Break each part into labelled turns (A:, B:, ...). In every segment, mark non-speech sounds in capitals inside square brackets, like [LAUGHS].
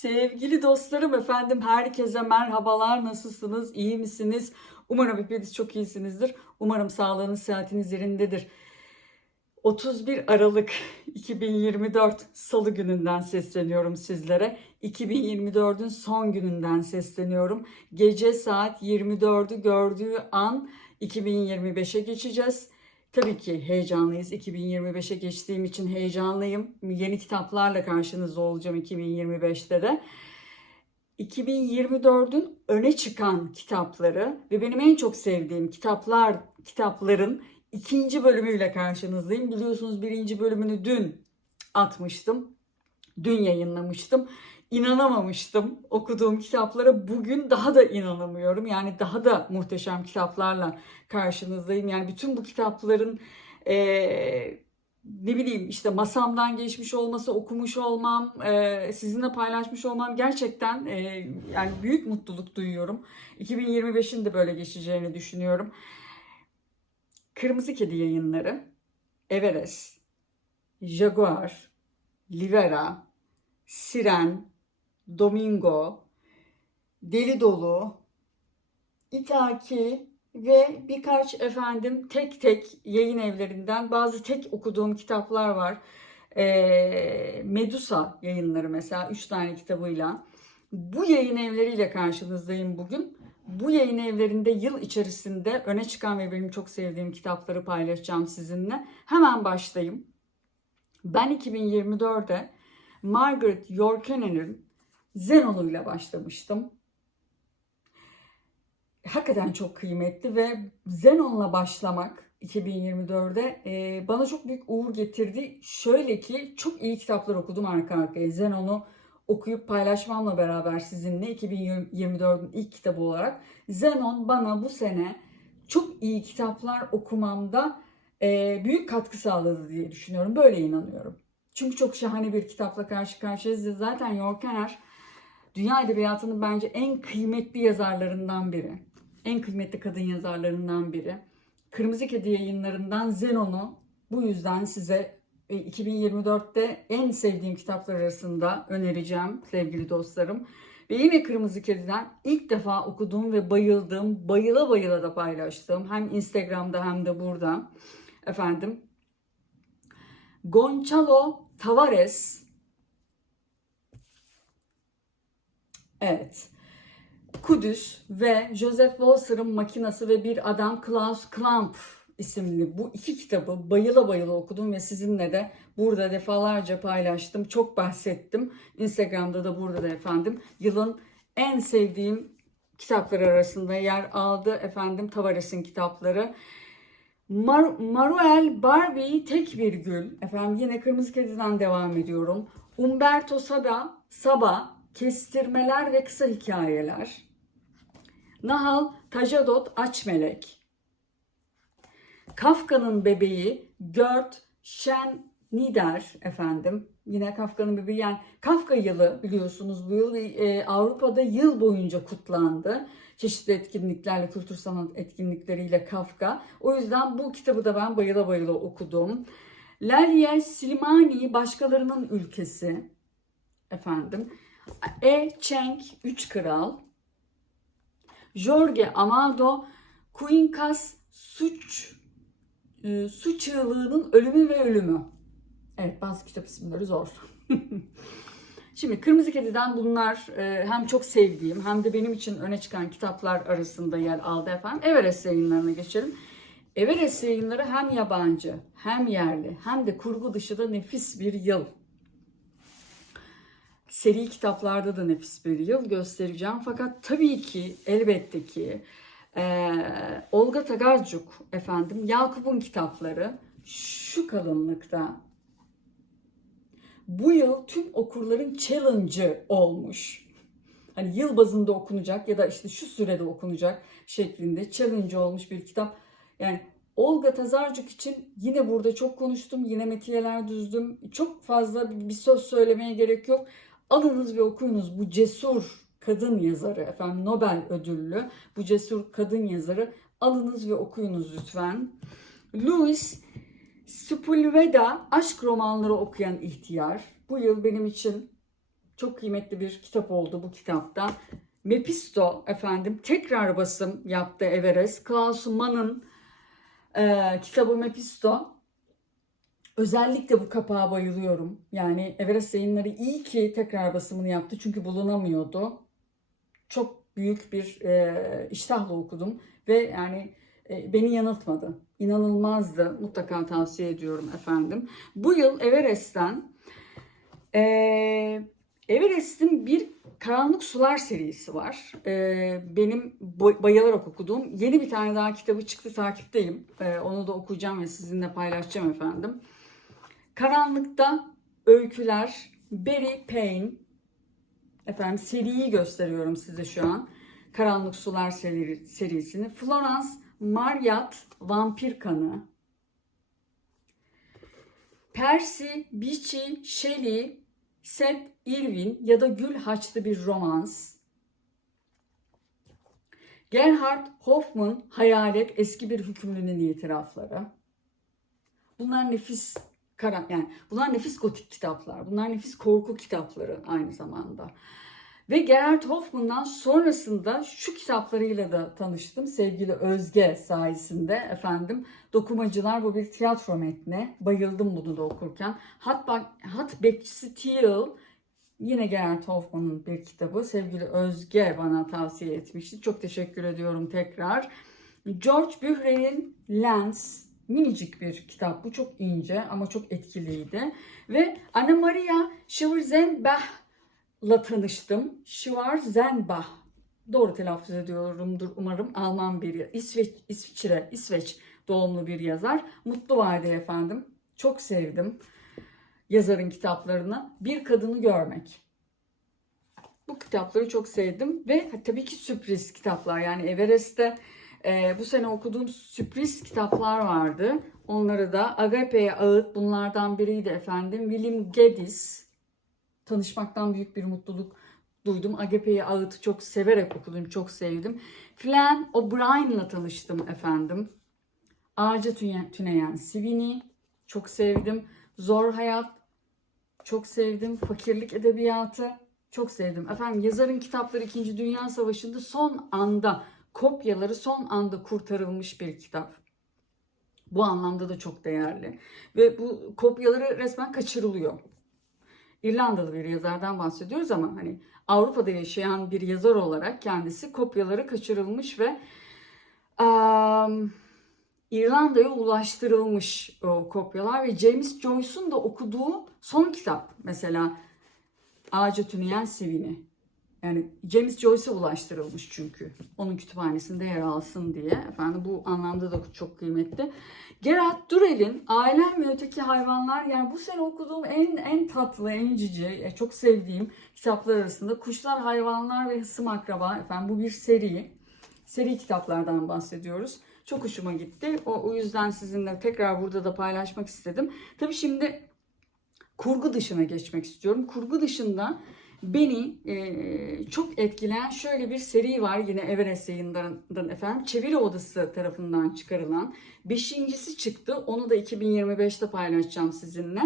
A: Sevgili dostlarım efendim herkese merhabalar. Nasılsınız? İyi misiniz? Umarım hepiniz çok iyisinizdir. Umarım sağlığınız, sıhhatiniz yerindedir. 31 Aralık [LAUGHS] 2024 Salı gününden sesleniyorum sizlere. 2024'ün son gününden sesleniyorum. Gece saat 24'ü gördüğü an 2025'e geçeceğiz. Tabii ki heyecanlıyız. 2025'e geçtiğim için heyecanlıyım. Yeni kitaplarla karşınızda olacağım 2025'te de. 2024'ün öne çıkan kitapları ve benim en çok sevdiğim kitaplar kitapların ikinci bölümüyle karşınızdayım. Biliyorsunuz birinci bölümünü dün atmıştım. Dün yayınlamıştım. İnanamamıştım okuduğum kitaplara. Bugün daha da inanamıyorum. Yani daha da muhteşem kitaplarla karşınızdayım. Yani bütün bu kitapların eee, ne bileyim işte masamdan geçmiş olması, okumuş olmam, eee, sizinle paylaşmış olmam gerçekten eee, yani büyük mutluluk duyuyorum. 2025'in de böyle geçeceğini düşünüyorum. Kırmızı Kedi yayınları, Everest, Jaguar, Livera, Siren, Domingo, Deli Dolu, İtaki ve birkaç efendim tek tek yayın evlerinden bazı tek okuduğum kitaplar var. Ee, Medusa yayınları mesela 3 tane kitabıyla. Bu yayın evleriyle karşınızdayım bugün. Bu yayın evlerinde yıl içerisinde öne çıkan ve benim çok sevdiğim kitapları paylaşacağım sizinle. Hemen başlayayım. Ben 2024'de Margaret Yorkenen'in Zenon'uyla başlamıştım. Hakikaten çok kıymetli ve Zenon'la başlamak 2024'de e, bana çok büyük uğur getirdi. Şöyle ki çok iyi kitaplar okudum arka arkaya. Zenon'u okuyup paylaşmamla beraber sizinle 2024'ün ilk kitabı olarak Zenon bana bu sene çok iyi kitaplar okumamda e, büyük katkı sağladı diye düşünüyorum. Böyle inanıyorum. Çünkü çok şahane bir kitapla karşı karşıyayız. Zaten Yorkener dünya edebiyatının bence en kıymetli yazarlarından biri. En kıymetli kadın yazarlarından biri. Kırmızı Kedi yayınlarından Zenon'u bu yüzden size 2024'te en sevdiğim kitaplar arasında önereceğim sevgili dostlarım. Ve yine Kırmızı Kedi'den ilk defa okuduğum ve bayıldığım, bayıla bayıla da paylaştığım hem Instagram'da hem de burada efendim Gonçalo Tavares Evet. Kudüs ve Joseph Walser'ın Makinası ve Bir Adam Klaus Klamp isimli bu iki kitabı bayıla bayıla okudum ve sizinle de burada defalarca paylaştım. Çok bahsettim. Instagram'da da burada da efendim. Yılın en sevdiğim kitapları arasında yer aldı efendim Tavares'in kitapları. Mar Maruel Barbie Tek Bir Gül. Efendim yine Kırmızı Kedi'den devam ediyorum. Umberto Saba, Saba Kestirmeler ve Kısa Hikayeler. Nahal Tajadot Aç Melek. Kafka'nın bebeği Gert Şen Nider efendim. Yine Kafka'nın bebeği yani Kafka yılı biliyorsunuz bu yıl e, Avrupa'da yıl boyunca kutlandı. Çeşitli etkinliklerle, kültür sanat etkinlikleriyle Kafka. O yüzden bu kitabı da ben bayıla bayıla okudum. Laliye Slimani Başkalarının Ülkesi efendim. E. Cheng Üç Kral. Jorge Amado Quincas Suç e, Su Çığlığının Ölümü ve Ölümü. Evet bazı kitap isimleri zor. [LAUGHS] Şimdi Kırmızı Kedi'den bunlar e, hem çok sevdiğim hem de benim için öne çıkan kitaplar arasında yer aldı efendim. Everest yayınlarına geçelim. Everest yayınları hem yabancı hem yerli hem de kurgu dışı da nefis bir yıl. Seri kitaplarda da nefis bir yıl göstereceğim. Fakat tabii ki elbette ki ee, Olga Tagarcuk efendim Yakup'un kitapları şu kalınlıkta bu yıl tüm okurların challenge'ı olmuş. Hani yıl bazında okunacak ya da işte şu sürede okunacak şeklinde challenge olmuş bir kitap. Yani Olga Tazarcuk için yine burada çok konuştum. Yine metiyeler düzdüm. Çok fazla bir söz söylemeye gerek yok. Alınız ve okuyunuz bu cesur kadın yazarı efendim Nobel ödüllü bu cesur kadın yazarı alınız ve okuyunuz lütfen. Louis Sepulveda aşk romanları okuyan ihtiyar. Bu yıl benim için Çok kıymetli bir kitap oldu bu kitapta. Mephisto efendim tekrar basım yaptı Everest. Klaus Mann'ın e, kitabı Mephisto. Özellikle bu kapağa bayılıyorum. Yani Everest yayınları iyi ki tekrar basımını yaptı çünkü bulunamıyordu. Çok büyük bir e, iştahla okudum ve yani e, beni yanıltmadı. İnanılmazdı. Mutlaka tavsiye ediyorum efendim. Bu yıl Everest'ten e, Everest'in bir Karanlık Sular serisi var. E, benim bayılarak okuduğum yeni bir tane daha kitabı çıktı takipteyim. E, onu da okuyacağım ve sizinle paylaşacağım efendim. Karanlıkta Öyküler, Barry Payne, efendim seriyi gösteriyorum size şu an. Karanlık Sular seri, serisini. Florence Marriott Vampir Kanı. Percy Bysshe Shelley Seth Irwin ya da Gül Haçlı bir romans. Gerhard Hoffman Hayalet Eski bir Hükümlünün itirafları. Bunlar nefis kara yani bunlar nefis gotik kitaplar. Bunlar nefis korku kitapları aynı zamanda. Ve Gerhard Hoffman'dan sonrasında şu kitaplarıyla da tanıştım. Sevgili Özge sayesinde efendim. Dokumacılar bu bir tiyatro metni. Bayıldım bunu da okurken. Hat, Hat Bekçisi Teal yine Gerhard Hoffman'ın bir kitabı. Sevgili Özge bana tavsiye etmişti. Çok teşekkür ediyorum tekrar. George Bühre'nin Lens minicik bir kitap. Bu çok ince ama çok etkiliydi. Ve Anna Maria Schwarzenbach'la tanıştım. Schwarzenbach. Doğru telaffuz ediyorumdur umarım. Alman bir İsveç, İsviçre, İsveç doğumlu bir yazar. Mutlu Vade efendim. Çok sevdim yazarın kitaplarını. Bir kadını görmek. Bu kitapları çok sevdim ve tabii ki sürpriz kitaplar. Yani Everest'te e, bu sene okuduğum sürpriz kitaplar vardı. Onları da Agape'ye ağıt bunlardan biriydi efendim. William Geddes. Tanışmaktan büyük bir mutluluk duydum. Agape'ye ağıtı çok severek okudum, çok sevdim. Flann O'Brien'la tanıştım efendim. Ağaca tüne- tüneyen Sivini çok sevdim. Zor Hayat çok sevdim. Fakirlik Edebiyatı çok sevdim. Efendim yazarın kitapları 2. Dünya Savaşı'nda son anda kopyaları son anda kurtarılmış bir kitap. Bu anlamda da çok değerli. Ve bu kopyaları resmen kaçırılıyor. İrlandalı bir yazardan bahsediyoruz ama hani Avrupa'da yaşayan bir yazar olarak kendisi kopyaları kaçırılmış ve um, İrlanda'ya ulaştırılmış o kopyalar ve James Joyce'un da okuduğu son kitap mesela Ağaca Tüneyen Sivini. Yani James Joyce'a ulaştırılmış çünkü. Onun kütüphanesinde yer alsın diye. Efendim bu anlamda da çok kıymetli. Gerard Durrell'in Ailem ve Öteki Hayvanlar yani bu sene okuduğum en en tatlı, en cici, çok sevdiğim kitaplar arasında Kuşlar, Hayvanlar ve Hısım Akraba. Efendim bu bir seri. Seri kitaplardan bahsediyoruz. Çok hoşuma gitti. O, o yüzden sizinle tekrar burada da paylaşmak istedim. Tabii şimdi kurgu dışına geçmek istiyorum. Kurgu dışında beni e, çok etkileyen şöyle bir seri var yine Everest yayınlarından efendim. Çeviri Odası tarafından çıkarılan. Beşincisi çıktı. Onu da 2025'te paylaşacağım sizinle.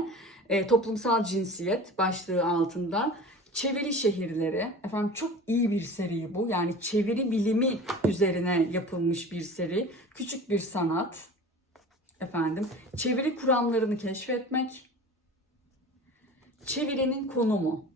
A: E, toplumsal cinsiyet başlığı altında. Çeviri şehirleri. Efendim çok iyi bir seri bu. Yani çeviri bilimi üzerine yapılmış bir seri. Küçük bir sanat. Efendim çeviri kuramlarını keşfetmek. Çevirinin konumu.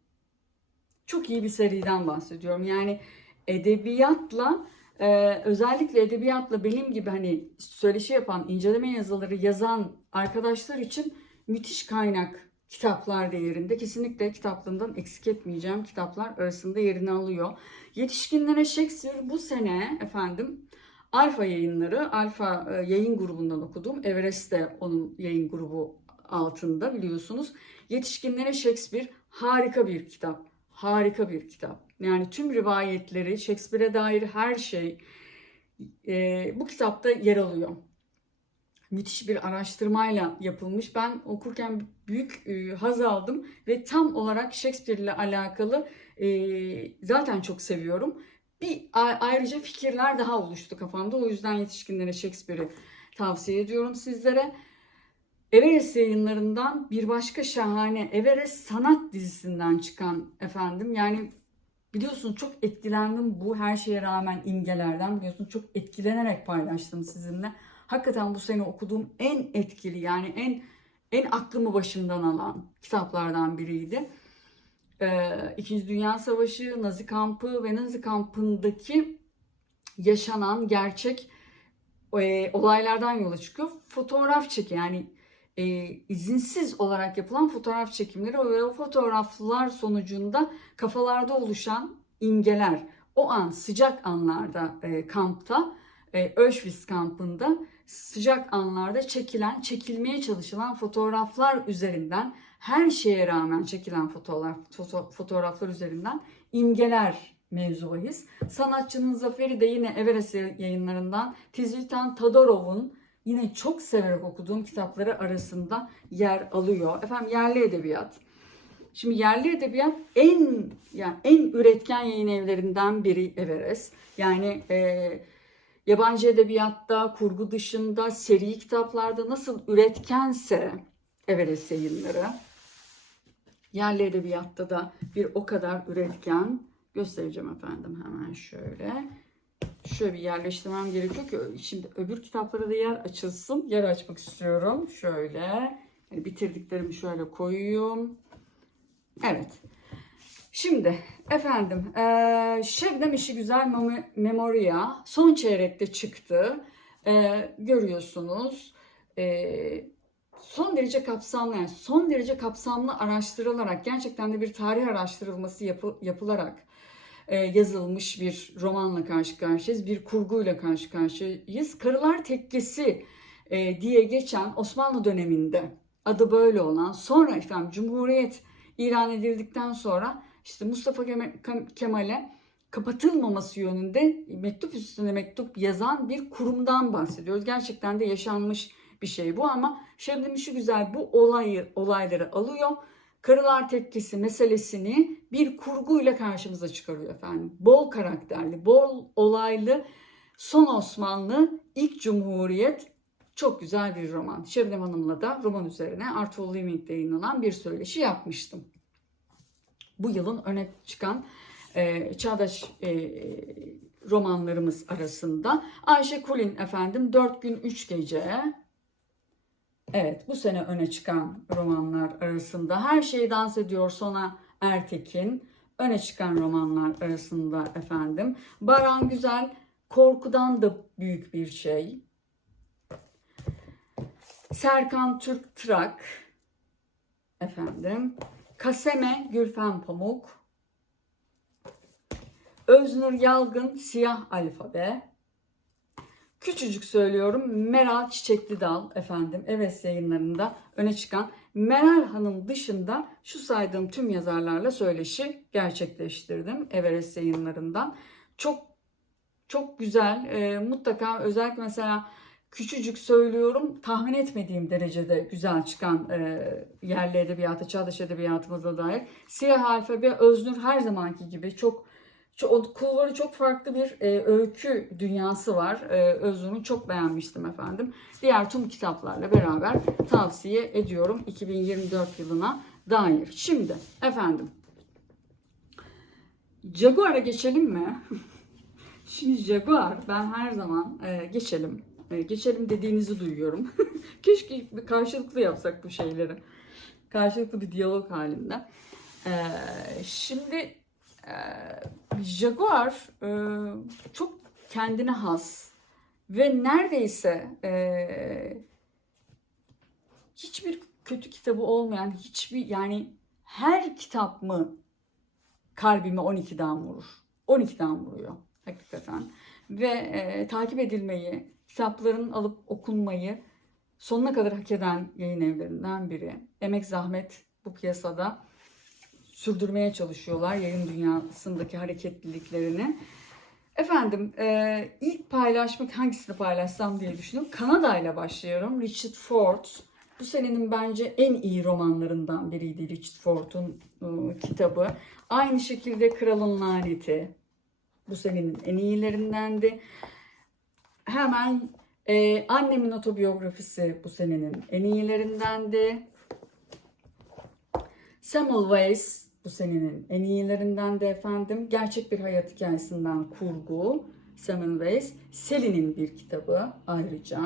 A: Çok iyi bir seriden bahsediyorum. Yani edebiyatla e, özellikle edebiyatla benim gibi hani söyleşi yapan, inceleme yazıları yazan arkadaşlar için müthiş kaynak kitaplar değerinde. Kesinlikle kitaplığından eksik etmeyeceğim kitaplar arasında yerini alıyor. Yetişkinlere Shakespeare bu sene efendim Alfa yayınları, Alfa e, yayın grubundan okudum. Everest de onun yayın grubu altında biliyorsunuz. Yetişkinlere Shakespeare harika bir kitap. Harika bir kitap. Yani tüm rivayetleri, Shakespeare'e dair her şey e, bu kitapta yer alıyor müthiş bir araştırmayla yapılmış. Ben okurken büyük e, haz aldım ve tam olarak Shakespeare ile alakalı e, zaten çok seviyorum. Bir ayrıca fikirler daha oluştu kafamda. O yüzden yetişkinlere Shakespeare'i tavsiye ediyorum sizlere. Everest yayınlarından bir başka şahane Everest sanat dizisinden çıkan efendim. Yani biliyorsunuz çok etkilendim bu her şeye rağmen imgelerden. Biliyorsunuz çok etkilenerek paylaştım sizinle. Hakikaten bu sene okuduğum en etkili yani en en aklımı başımdan alan kitaplardan biriydi. Ee, İkinci Dünya Savaşı, Nazi kampı ve Nazi kampındaki yaşanan gerçek e, olaylardan yola çıkıyor. Fotoğraf çeki yani e, izinsiz olarak yapılan fotoğraf çekimleri ve o fotoğraflar sonucunda kafalarda oluşan imgeler. O an sıcak anlarda e, kampta, e, Auschwitz kampında sıcak anlarda çekilen, çekilmeye çalışılan fotoğraflar üzerinden her şeye rağmen çekilen fotoğraf, foto, fotoğraflar üzerinden imgeler mevzu bahis. Sanatçının zaferi de yine Everest yayınlarından Tizvitan Todorov'un yine çok severek okuduğum kitapları arasında yer alıyor. Efendim yerli edebiyat. Şimdi yerli edebiyat en yani en üretken yayın evlerinden biri Everest. Yani e, yabancı edebiyatta, kurgu dışında, seri kitaplarda nasıl üretkense Everest yayınları. Yerli edebiyatta da bir o kadar üretken. Göstereceğim efendim hemen şöyle. Şöyle bir yerleştirmem gerekiyor ki şimdi öbür kitaplara da yer açılsın. Yer açmak istiyorum. Şöyle. Yani bitirdiklerimi şöyle koyuyorum. Evet. Şimdi efendim eee Şebnem İşi Güzel Mem- Memoria son çeyrekte çıktı. Eee, görüyorsunuz. Eee, son derece kapsamlı yani son derece kapsamlı araştırılarak gerçekten de bir tarih araştırılması yapı- yapılarak e, yazılmış bir romanla karşı karşıyayız. Bir kurguyla karşı karşıyayız. Karılar Tekkesi e, diye geçen Osmanlı döneminde adı böyle olan sonra efendim Cumhuriyet ilan edildikten sonra işte Mustafa Kemal- Kemal'e kapatılmaması yönünde mektup üstüne mektup yazan bir kurumdan bahsediyoruz. Gerçekten de yaşanmış bir şey bu ama Şebnem İşi Güzel bu olayı olayları alıyor. Karılar Tekkesi meselesini bir kurguyla karşımıza çıkarıyor efendim. Bol karakterli, bol olaylı, son Osmanlı, ilk Cumhuriyet çok güzel bir roman. Şebnem Hanım'la da roman üzerine Artful Living'de yayınlanan bir söyleşi yapmıştım. Bu yılın öne çıkan e, çağdaş e, romanlarımız arasında Ayşe Kulin efendim 4 gün 3 gece Evet, bu sene öne çıkan romanlar arasında Her Şey Dans Ediyor Sona Ertekin öne çıkan romanlar arasında efendim. Baran Güzel Korkudan da büyük bir şey. Serkan Türk Trak efendim. Kaseme Gülfen Pamuk. Öznur Yalgın Siyah Alfabe. Küçücük söylüyorum Meral Çiçekli Dal efendim Eves yayınlarında öne çıkan Meral Hanım dışında şu saydığım tüm yazarlarla söyleşi gerçekleştirdim Everest yayınlarından. Çok çok güzel e, mutlaka özellikle mesela küçücük söylüyorum tahmin etmediğim derecede güzel çıkan e, yerli edebiyatı, çağdaş edebiyatımıza dair. Siyah alfabe Öznur her zamanki gibi çok kulvarı çok farklı bir e, öykü dünyası var. E, Özgür'ün çok beğenmiştim efendim. Diğer tüm kitaplarla beraber tavsiye ediyorum 2024 yılına dair. Şimdi efendim Jaguar'a geçelim mi? [LAUGHS] Şimdi Jaguar ben her zaman e, geçelim. E, geçelim dediğinizi duyuyorum. [LAUGHS] Keşke karşılıklı yapsak bu şeyleri. Karşılıklı bir diyalog halinde. E, şimdi Jaguar e, çok kendine has ve neredeyse e, hiçbir kötü kitabı olmayan hiçbir yani her kitap mı kalbime 12'den vurur. 12'den vuruyor hakikaten. Ve e, takip edilmeyi, kitapların alıp okunmayı sonuna kadar hak eden yayın evlerinden biri. Emek zahmet bu piyasada sürdürmeye çalışıyorlar yayın dünyasındaki hareketliliklerini. Efendim e, ilk paylaşmak hangisini paylaşsam diye düşünüyorum. Kanada ile başlıyorum. Richard Ford. Bu senenin bence en iyi romanlarından biriydi Richard Ford'un e, kitabı. Aynı şekilde Kralın Laneti. Bu senenin en iyilerindendi. Hemen Ee, annemin otobiyografisi bu senenin en iyilerindendi. Samuel Weiss bu senenin en iyilerinden de efendim. Gerçek bir hayat hikayesinden kurgu. Samuel Weiss. Selin'in bir kitabı ayrıca.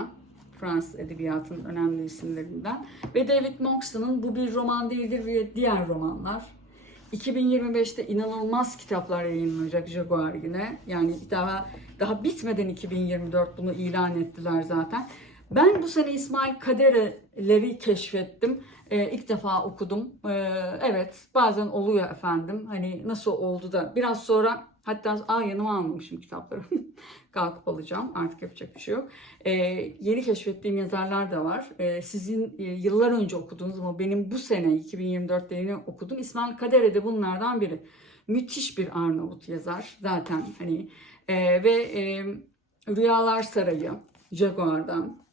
A: Fransız edebiyatının önemli isimlerinden. Ve David Moxon'un Bu Bir Roman Değildir ve diğer romanlar. 2025'te inanılmaz kitaplar yayınlanacak Jaguar yine. Yani daha daha bitmeden 2024 bunu ilan ettiler zaten. Ben bu sene İsmail Kaderer'i keşfettim. Ee, ilk defa okudum. Ee, evet bazen oluyor efendim. Hani nasıl oldu da biraz sonra hatta aa yanıma almamışım kitapları. [LAUGHS] Kalkıp alacağım. Artık yapacak bir şey yok. Ee, yeni keşfettiğim yazarlar da var. Ee, sizin e, yıllar önce okuduğunuz ama benim bu sene 2024'te yeni okudum. İsmail Kadere de bunlardan biri. Müthiş bir Arnavut yazar zaten hani Ee, ve e, Rüyalar Sarayı Jaguar'dan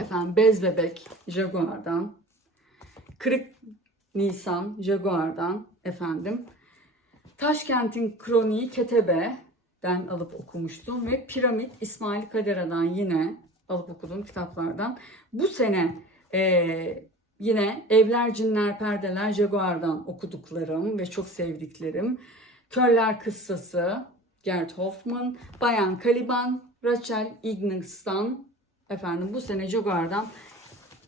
A: efendim Bez Bebek Jaguar'dan Kırık Nisan Jaguar'dan efendim Taşkent'in Kroniği Ketebe'den alıp okumuştum ve Piramit İsmail Kadera'dan yine alıp okuduğum kitaplardan. Bu sene e, yine Evler, Cinler, Perdeler Jaguar'dan okuduklarım ve çok sevdiklerim. Körler Kıssası Gert Hoffman, Bayan Caliban, Rachel Ignace'dan efendim bu sene Jaguar'dan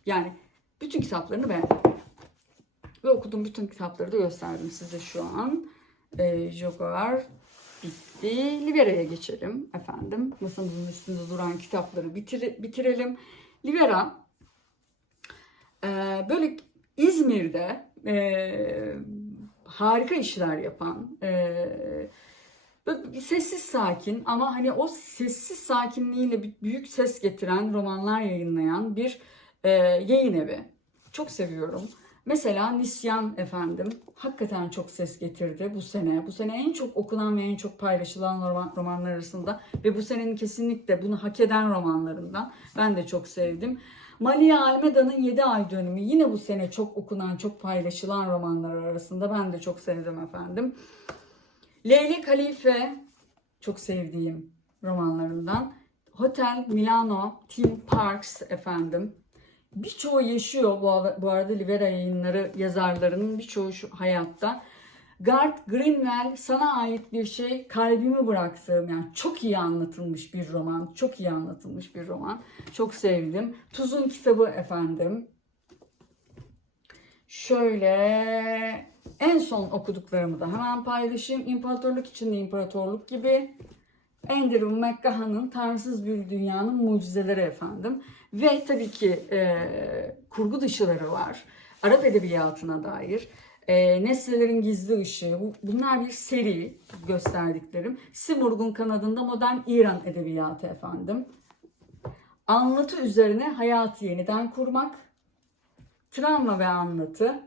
A: yani bütün kitaplarını beğendim. Ve okuduğum bütün kitapları da gösterdim size şu an. E, Jaguar bitti. Libera'ya geçelim efendim. Masamızın üstünde duran kitapları bitir, bitirelim. Libera e, böyle İzmir'de e, harika işler yapan e, böyle sessiz sakin ama hani o sessiz sakinliğiyle büyük ses getiren romanlar yayınlayan bir e, yayın evi. Çok seviyorum. Mesela Nisyan efendim hakikaten çok ses getirdi bu sene. Bu sene en çok okunan ve en çok paylaşılan roman, romanlar arasında ve bu senenin kesinlikle bunu hak eden romanlarından ben de çok sevdim. Malia Almeda'nın 7 ay dönümü yine bu sene çok okunan, çok paylaşılan romanlar arasında ben de çok sevdim efendim. Leylek Halife çok sevdiğim romanlarından. Hotel Milano, Tim Parks efendim. Birçoğu yaşıyor bu, arada Libera yayınları yazarlarının birçoğu şu hayatta. Gard Greenwell sana ait bir şey kalbimi bıraktığım yani çok iyi anlatılmış bir roman. Çok iyi anlatılmış bir roman. Çok sevdim. Tuz'un kitabı efendim. Şöyle en son okuduklarımı da hemen paylaşayım. İmparatorluk içinde imparatorluk gibi. Andrew McGahan'ın Tanrısız Bir Dünyanın Mucizeleri efendim. Ve tabii ki e, kurgu dışıları var. Arap edebiyatına dair. E, Nesnelerin Gizli Işığı. Bu, bunlar bir seri gösterdiklerim. Simurg'un kanadında modern İran edebiyatı efendim. Anlatı üzerine hayatı yeniden kurmak. Travma ve anlatı.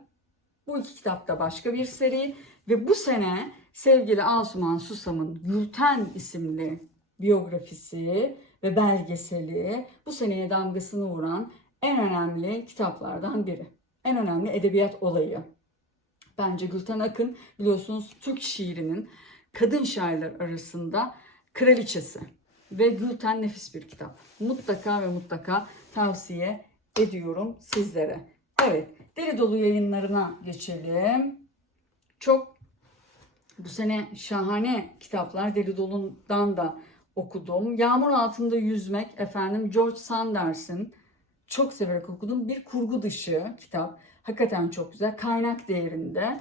A: Bu iki kitap da başka bir seri. Ve bu sene sevgili Asuman Susam'ın Gülten isimli biyografisi ve belgeseli bu seneye damgasını vuran en önemli kitaplardan biri. En önemli edebiyat olayı. Bence Gülten Akın biliyorsunuz Türk şiirinin kadın şairler arasında kraliçesi. Ve Gülten nefis bir kitap. Mutlaka ve mutlaka tavsiye ediyorum sizlere. Evet, Deli Dolu yayınlarına geçelim. Çok bu sene şahane kitaplar Deli Dolu'dan da okudum. Yağmur Altında Yüzmek efendim George Sanders'in çok severek okudum. Bir kurgu dışı kitap. Hakikaten çok güzel. Kaynak değerinde.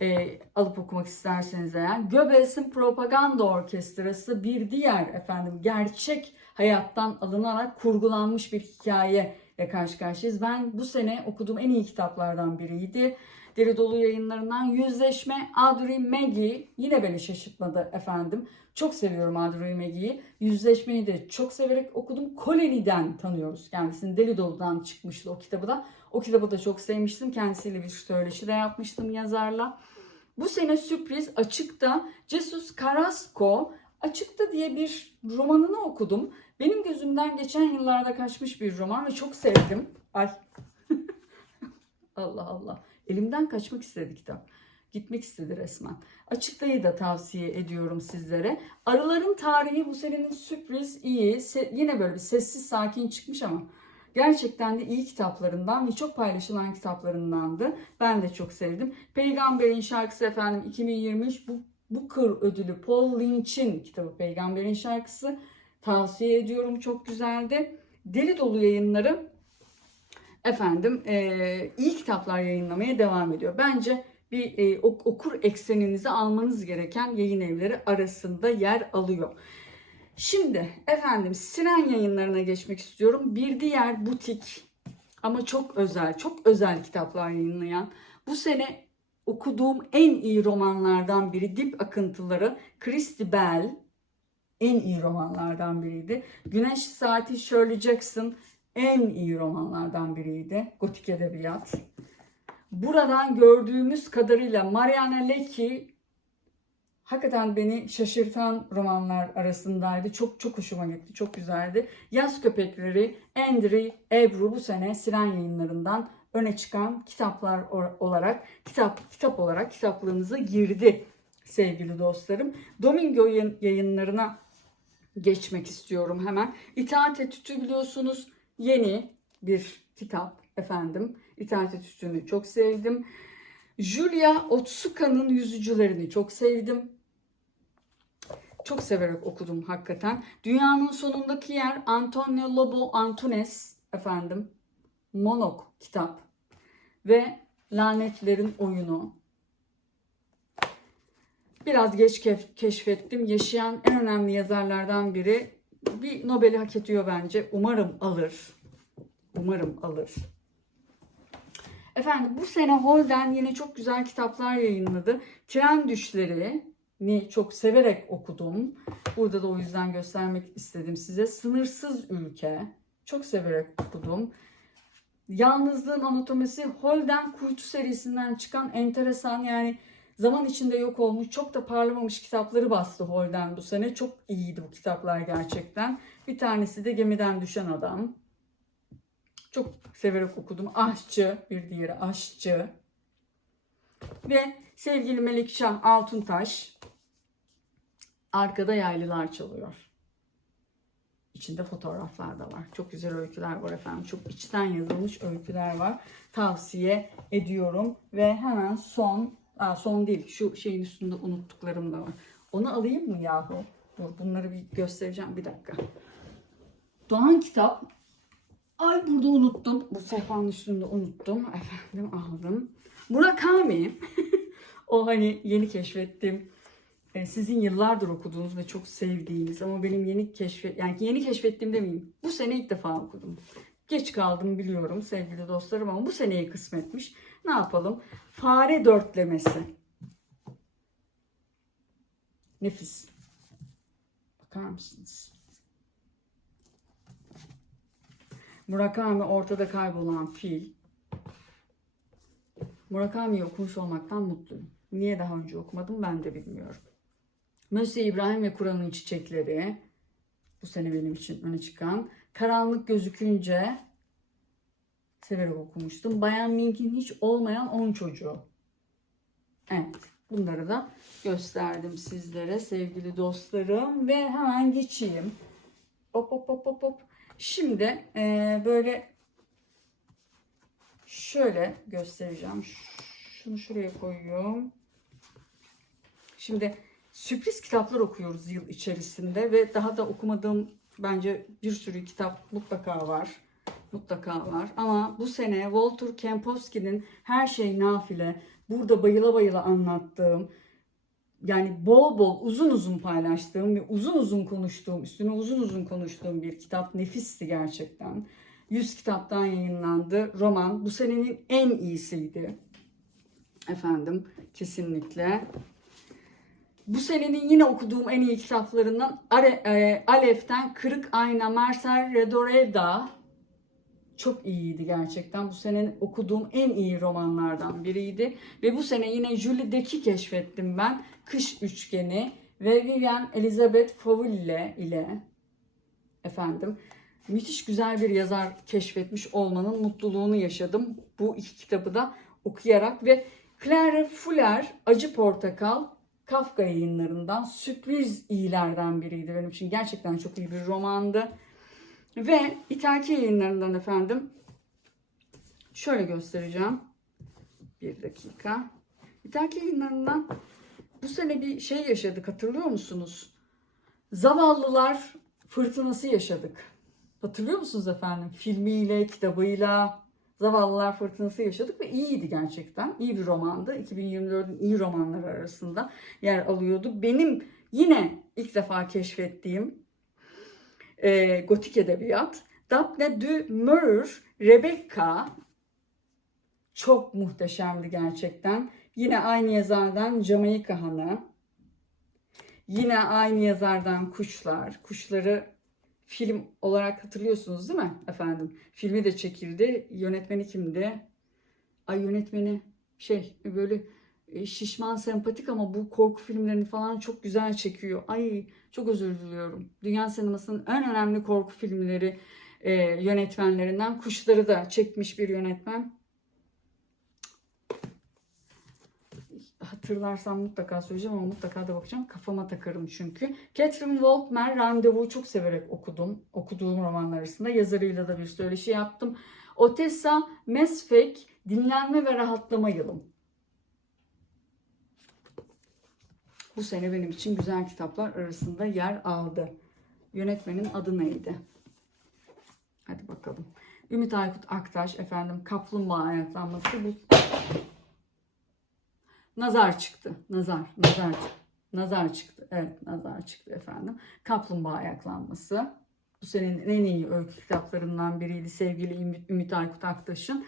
A: E, alıp okumak isterseniz eğer. Göbels'in Propaganda Orkestrası bir diğer efendim gerçek hayattan alınarak kurgulanmış bir hikaye ile karşı karşıyayız. Ben bu sene okuduğum en iyi kitaplardan biriydi. Deri Dolu yayınlarından Yüzleşme Audrey Maggie yine beni şaşırtmadı efendim. Çok seviyorum Audrey Maggie'yi. Yüzleşmeyi de çok severek okudum. Koloni'den tanıyoruz kendisini. Deli Dolu'dan çıkmıştı o kitabı da. O kitabı da çok sevmiştim. Kendisiyle bir söyleşi de yapmıştım yazarla. Bu sene sürpriz Açık'ta Jesus Carrasco Açıkta diye bir romanını okudum. Benim gözümden geçen yıllarda kaçmış bir roman ve çok sevdim. Ay. [LAUGHS] Allah Allah. Elimden kaçmak istedi kitap. Gitmek istedi resmen. Açıklayı da tavsiye ediyorum sizlere. Arıların tarihi bu senenin sürpriz iyi. Se- yine böyle bir sessiz sakin çıkmış ama gerçekten de iyi kitaplarından ve çok paylaşılan kitaplarındandı. Ben de çok sevdim. Peygamberin şarkısı efendim 2023 bu Booker ödülü Paul Lynch'in kitabı Peygamberin şarkısı. Tavsiye ediyorum çok güzeldi. Deli dolu yayınları efendim eee, iyi kitaplar yayınlamaya devam ediyor. Bence bir e, ok- okur ekseninizi almanız gereken yayın evleri arasında yer alıyor. Şimdi efendim Siren yayınlarına geçmek istiyorum. Bir diğer butik ama çok özel, çok özel kitaplar yayınlayan bu sene okuduğum en iyi romanlardan biri Dip Akıntıları Christy Bell en iyi romanlardan biriydi. Güneş Saati Shirley Jackson en iyi romanlardan biriydi. Gotik edebiyat. Buradan gördüğümüz kadarıyla Mariana Leckie hakikaten beni şaşırtan romanlar arasındaydı. Çok çok hoşuma gitti. Çok güzeldi. Yaz Köpekleri Andrew Ebru bu sene Siren yayınlarından öne çıkan kitaplar olarak kitap kitap olarak kitaplığınıza girdi sevgili dostlarım. Domingo yayın- yayınlarına geçmek istiyorum hemen. İtaat Etütü biliyorsunuz yeni bir kitap efendim. İtaat Etütü'nü çok sevdim. Julia Otsuka'nın Yüzücülerini çok sevdim. Çok severek okudum hakikaten. Dünyanın sonundaki yer Antonio Lobo Antunes efendim. Monok kitap ve Lanetlerin Oyunu. Biraz geç keşfettim. Yaşayan en önemli yazarlardan biri. Bir Nobel'i hak ediyor bence. Umarım alır. Umarım alır. Efendim bu sene Holden yine çok güzel kitaplar yayınladı. Tren Düşleri'ni çok severek okudum. Burada da o yüzden göstermek istedim size. Sınırsız Ülke. Çok severek okudum. Yalnızlığın Anatomisi Holden Kuytu serisinden çıkan enteresan yani zaman içinde yok olmuş çok da parlamamış kitapları bastı Holden bu sene. Çok iyiydi bu kitaplar gerçekten. Bir tanesi de Gemiden Düşen Adam. Çok severek okudum. Aşçı, bir diğeri Aşçı. Ve sevgili Melikşah Altuntaş. Arkada yaylılar çalıyor. İçinde fotoğraflar da var. Çok güzel öyküler var efendim. Çok içten yazılmış öyküler var. Tavsiye ediyorum. Ve hemen son, aa son değil şu şeyin üstünde unuttuklarım da var. Onu alayım mı yahu? Dur bunları bir göstereceğim bir dakika. Doğan kitap Ay burada unuttum. Bu sehpanın üstünde unuttum. Efendim aldım. Murakami. [LAUGHS] o hani yeni keşfettiğim e, sizin yıllardır okuduğunuz ve çok sevdiğiniz ama benim yeni keşfet yani yeni keşfettiğim demeyeyim. Bu sene ilk defa okudum. Geç kaldım biliyorum sevgili dostlarım ama bu seneye kısmetmiş. Ne yapalım? Fare dörtlemesi. Nefis. Bakar mısınız? Murakami ortada kaybolan fil. Murakami'yi okumuş olmaktan mutluyum. Niye daha önce okumadım ben de bilmiyorum. Mösyö İbrahim ve Kur'an'ın çiçekleri. Bu sene benim için öne çıkan. Karanlık gözükünce severek okumuştum. Bayan Mink'in hiç olmayan 10 çocuğu. Evet. Bunları da gösterdim sizlere sevgili dostlarım. Ve hemen geçeyim. Hop hop hop hop hop. Şimdi eee, böyle şöyle göstereceğim. Şunu şuraya koyuyorum. Şimdi sürpriz kitaplar okuyoruz yıl içerisinde ve daha da okumadığım bence bir sürü kitap mutlaka var. Mutlaka var. Ama bu sene Walter Kempowski'nin Her Şey Nafile burada bayıla bayıla anlattığım yani bol bol uzun uzun paylaştığım ve uzun uzun konuştuğum, üstüne uzun uzun konuştuğum bir kitap. Nefisti gerçekten. 100 kitaptan yayınlandı. Roman bu senenin en iyisiydi. Efendim kesinlikle. Bu senenin yine okuduğum en iyi kitaplarından e, Alef'ten Kırık Ayna Marcel Redoreda çok iyiydi gerçekten. Bu sene okuduğum en iyi romanlardan biriydi. Ve bu sene yine Julie Deck'i keşfettim ben. Kış Üçgeni ve Vivian Elizabeth Fauvel ile efendim müthiş güzel bir yazar keşfetmiş olmanın mutluluğunu yaşadım. Bu iki kitabı da okuyarak ve Clara Fuller Acı Portakal Kafka yayınlarından sürpriz iyilerden biriydi benim için. Gerçekten çok iyi bir romandı. Ve İtaki yayınlarından efendim şöyle göstereceğim. Bir dakika. İtaki yayınlarından bu sene bir şey yaşadık hatırlıyor musunuz? Zavallılar fırtınası yaşadık. Hatırlıyor musunuz efendim? Filmiyle, kitabıyla Zavallılar Fırtınası yaşadık ve iyiydi gerçekten. İyi bir romandı. 2024'ün iyi romanları arasında yer alıyordu. Benim yine ilk defa keşfettiğim e, gotik edebiyat. Daphne du Maurier, Rebecca çok muhteşemdi gerçekten. Yine aynı yazardan Jamaika Hanı. Yine aynı yazardan Kuşlar. Kuşları film olarak hatırlıyorsunuz değil mi efendim? Filmi de çekildi. Yönetmeni kimdi? Ay yönetmeni şey böyle şişman sempatik ama bu korku filmlerini falan çok güzel çekiyor. Ay çok özür diliyorum. Dünya sinemasının en önemli korku filmleri e, yönetmenlerinden Kuşları da çekmiş bir yönetmen. hatırlarsam mutlaka söyleyeceğim ama mutlaka da bakacağım. Kafama takarım çünkü. Catherine Waltman Randevu'yu çok severek okudum. Okuduğum romanlar arasında. Yazarıyla da bir söyleşi yaptım. Otessa Mesfek Dinlenme ve Rahatlama Yılım. Bu sene benim için güzel kitaplar arasında yer aldı. Yönetmenin adı neydi? Hadi bakalım. Ümit Aykut Aktaş efendim Kaplumbağa ayaklanması bu Nazar çıktı. Nazar, nazar, nazar çıktı. Evet, nazar çıktı efendim. Kaplumbağa ayaklanması. Bu senenin en iyi öykü kitaplarından biriydi sevgili Ümit, Ümit Aykut Aktaş'ın.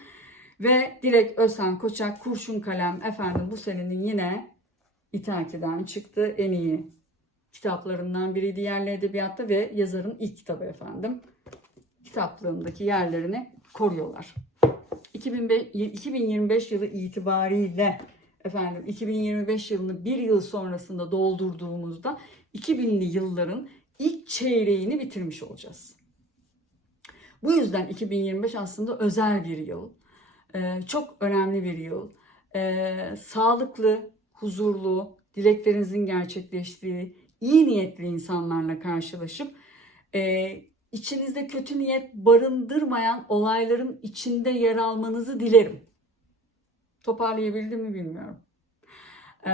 A: Ve Dilek Özhan Koçak Kurşun Kalem efendim bu senenin yine İtaki'den çıktı. En iyi kitaplarından biriydi yerli edebiyatta ve yazarın ilk kitabı efendim. Kitaplığındaki yerlerini koruyorlar. 2005, 2025 yılı itibariyle efendim 2025 yılını bir yıl sonrasında doldurduğumuzda 2000'li yılların ilk çeyreğini bitirmiş olacağız. Bu yüzden 2025 aslında özel bir yıl. Ee, çok önemli bir yıl. Ee, sağlıklı, huzurlu, dileklerinizin gerçekleştiği, iyi niyetli insanlarla karşılaşıp e, içinizde kötü niyet barındırmayan olayların içinde yer almanızı dilerim. Toparlayabildim mi bilmiyorum. Ee,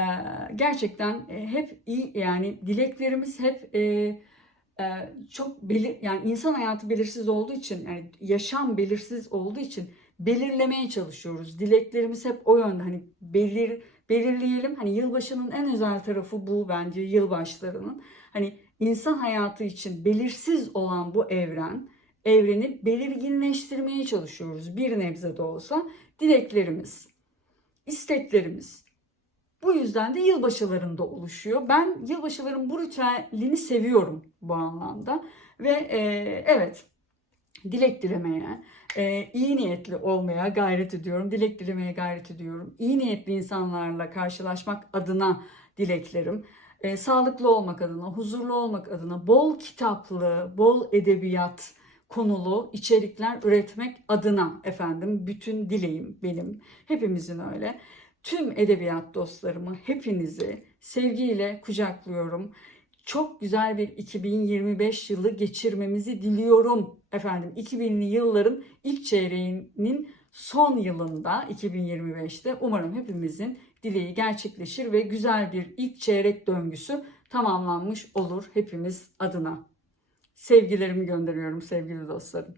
A: gerçekten e, hep iyi yani dileklerimiz hep e, e, çok belir yani insan hayatı belirsiz olduğu için yani yaşam belirsiz olduğu için belirlemeye çalışıyoruz. Dileklerimiz hep o yönde hani belir belirleyelim. Hani yılbaşının en özel tarafı bu bence yılbaşlarının. Hani insan hayatı için belirsiz olan bu evren, evreni belirginleştirmeye çalışıyoruz. Bir nebze de olsa dileklerimiz, isteklerimiz. Bu yüzden de yılbaşılarında oluşuyor. Ben yılbaşıların bu ritüelini seviyorum bu anlamda. Ve e, evet dilek dilemeye, e, iyi niyetli olmaya gayret ediyorum. Dilek dilemeye gayret ediyorum. İyi niyetli insanlarla karşılaşmak adına dileklerim. E, sağlıklı olmak adına, huzurlu olmak adına, bol kitaplı, bol edebiyat konulu içerikler üretmek adına efendim bütün dileğim benim. Hepimizin öyle. Tüm edebiyat dostlarımı, hepinizi sevgiyle kucaklıyorum. Çok güzel bir 2025 yılı geçirmemizi diliyorum efendim. 2000'li yılların ilk çeyreğinin son yılında 2025'te umarım hepimizin dileği gerçekleşir ve güzel bir ilk çeyrek döngüsü tamamlanmış olur hepimiz adına. Sevgilerimi gönderiyorum sevgili dostlarım.